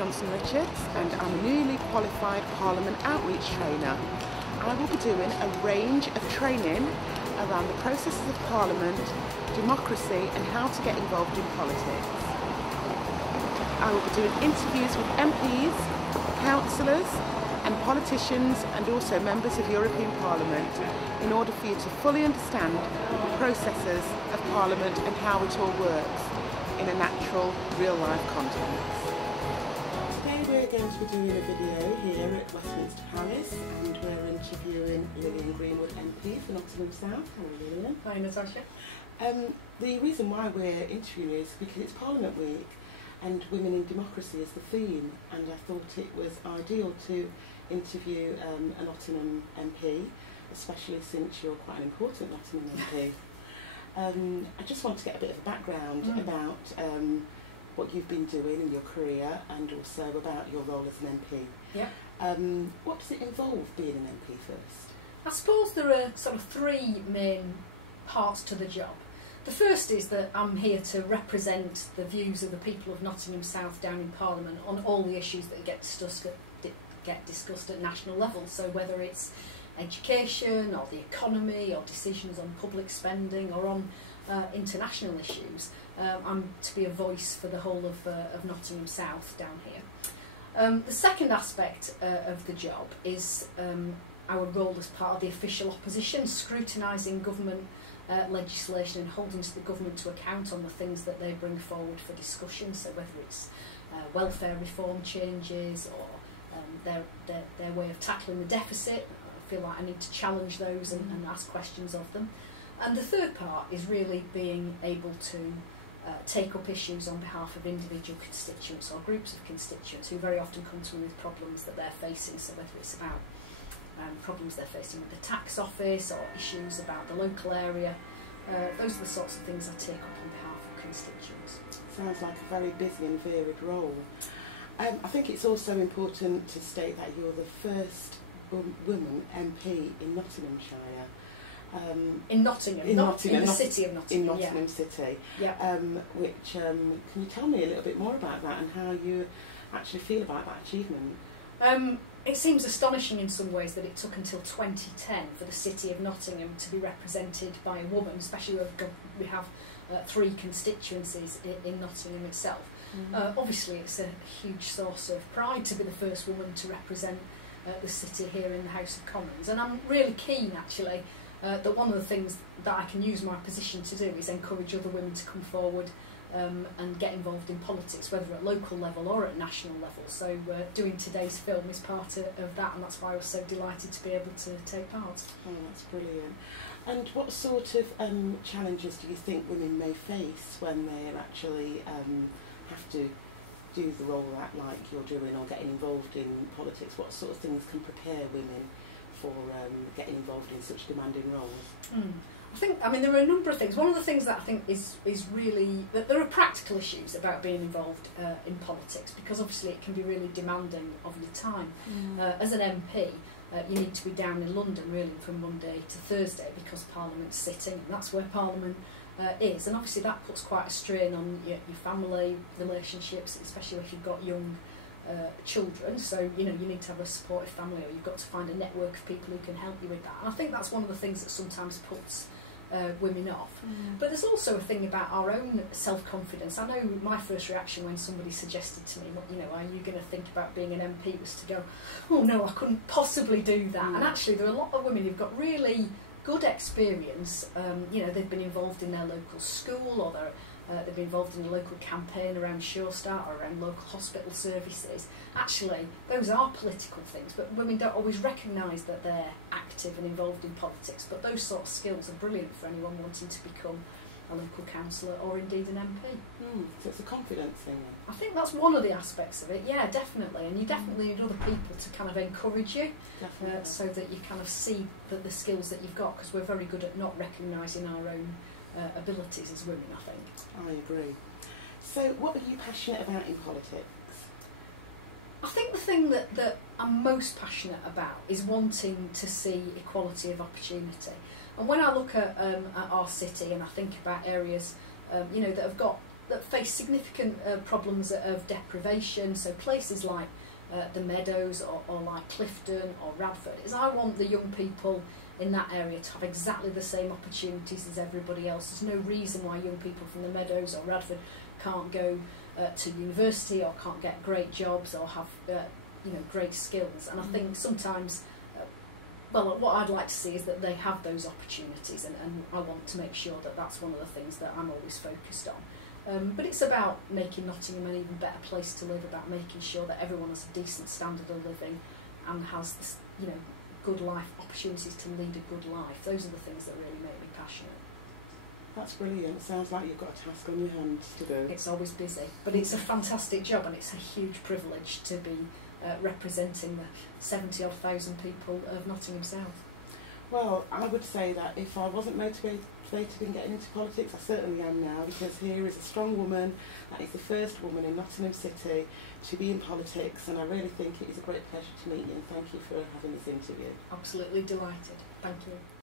Richards and I'm a newly qualified Parliament Outreach Trainer. I will be doing a range of training around the processes of Parliament, democracy and how to get involved in politics. I will be doing interviews with MPs, councillors and politicians and also members of European Parliament in order for you to fully understand the processes of Parliament and how it all works in a natural, real-life context. Today we're going to be doing a video here at Westminster Palace and we're interviewing Lilian Greenwood MP for Nottingham South. Hello Lilian. Hi Natasha. The reason why we're interviewing you is because it's Parliament Week and women in democracy is the theme, and I thought it was ideal to interview a Nottingham MP, especially since you're quite an important Nottingham MP. I just want to get a bit of a background about what you've been doing in your career and also about your role as an MP. Yeah. What does it involve being an MP first? I suppose there are sort of three main parts to the job. The first is that I'm here to represent the views of the people of Nottingham South down in Parliament on all the issues that get discussed at national level. So whether it's education or the economy or decisions on public spending or on international issues, I'm to be a voice for the whole of Nottingham South down here. The second aspect of the job is our role as part of the official opposition, scrutinising government legislation and holding the government to account on the things that they bring forward for discussion. So whether it's welfare reform changes or their way of tackling the deficit, I feel like I need to challenge those and ask questions of them. And the third part is really being able to take up issues on behalf of individual constituents or groups of constituents who very often come to me with problems that they're facing. So whether it's about problems they're facing with the tax office or issues about the local area, those are the sorts of things I take up on behalf of constituents. Sounds like a very busy and varied role. I think it's also important to state that you're the first woman MP in Nottinghamshire. In Nottingham, in the city of Nottingham. In Nottingham City. Yeah. Can you tell me a little bit more about that and how you actually feel about that achievement? It seems astonishing in some ways that it took until 2010 for the city of Nottingham to be represented by a woman, especially when we have three constituencies in Nottingham itself. Obviously it's a huge source of pride to be the first woman to represent the city here in the House of Commons, and I'm really keen actually that one of the things that I can use my position to do is encourage other women to come forward and get involved in politics, whether at local level or at national level. So doing today's film is part of that, and that's why I was so delighted to be able to take part. Oh, that's brilliant. And what sort of challenges do you think women may face when they actually have to do the role that like you're doing or getting involved in politics? What sort of things can prepare women for getting involved in such demanding roles? I mean, there are a number of things. One of the things that I think is really that there are practical issues about being involved in politics, because obviously it can be really demanding of your time. As an MP, you need to be down in London really from Monday to Thursday because Parliament's sitting, and that's where Parliament is. And obviously that puts quite a strain on your family relationships, especially if you've got young children. So you need to have a supportive family, or you've got to find a network of people who can help you with that. And I think that's one of the things that sometimes puts women off. But there's also a thing about our own self-confidence. I know my first reaction when somebody suggested to me, are you going to think about being an MP, was to go, oh no, I couldn't possibly do that. And actually there are a lot of women who've got really good experience. They've been involved in their local school, or they've been involved in a local campaign around Sure Start or around local hospital services. Actually, those are political things, but women don't always recognise that they're active and involved in politics. But those sort of skills are brilliant for anyone wanting to become a local councillor or indeed an MP. So it's a confidence thing then? I think that's one of the aspects of it, yeah, definitely. And you definitely need other people to kind of encourage you, so that you kind of see the skills that you've got, because we're very good at not recognising our own abilities as women, I think. I agree. So what are you passionate about in politics? I think the thing that I'm most passionate about is wanting to see equality of opportunity. And when I look at our city and I think about areas that have got that face significant problems of deprivation, so places like the Meadows or like Clifton or Radford, is I want the young people in that area to have exactly the same opportunities as everybody else. There's no reason why young people from the Meadows or Radford can't go to university or can't get great jobs or have great skills. And I think sometimes, well, what I'd like to see is that they have those opportunities, and I want to make sure that that's one of the things that I'm always focused on. But it's about making Nottingham an even better place to live, about making sure that everyone has a decent standard of living and has this, good life opportunities to lead a good life. Those are the things that really make me passionate. That's brilliant. Sounds like you've got a task on your hands to do. It's always busy, but it's a fantastic job, and it's a huge privilege to be representing the 70,000 people of Nottingham South. Well, I would say that if I wasn't motivated in getting into politics, I certainly am now, because here is a strong woman that is the first woman in Nottingham City to be in politics, and I really think it is a great pleasure to meet you, and thank you for having this interview. Absolutely delighted. Thank you.